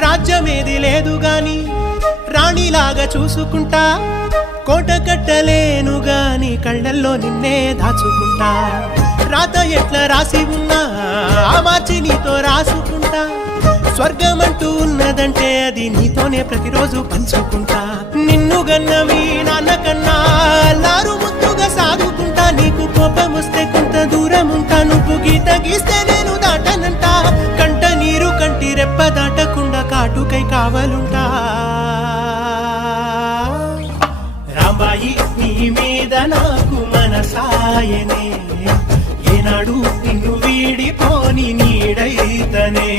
రాజ్యమేది లేదు గాని రాణిలాగా చూసుకుంటా, కోట కట్టలేను గాని కళ్ళల్లో నిన్నే దాచుకుంటా. రాత ఎట్లా రాసి ఉన్నా ఆ మార్చి నీతో రాసుకుంటా. స్వర్గమంటూ ఉన్నదంటే అది నీతోనే ప్రతిరోజు పంచుకుంటా. నిన్ను గన్నవి నాన్నకన్నా అల్లారు ముద్దుగా సాదుకుంటా. నీకు కోపం వస్తే కొంత దూరం ఉంటా, నువ్వు గీత గీస్తే నేను దాటనంట. కంట నీరు కంటి రెప్ప దాటకుండా కాటుకై కావలుంటా. రాంబాయి నీ మీద నాకు మనసాయనే, ఏనాడు నిన్ను వీడిపోని నీడైతనే.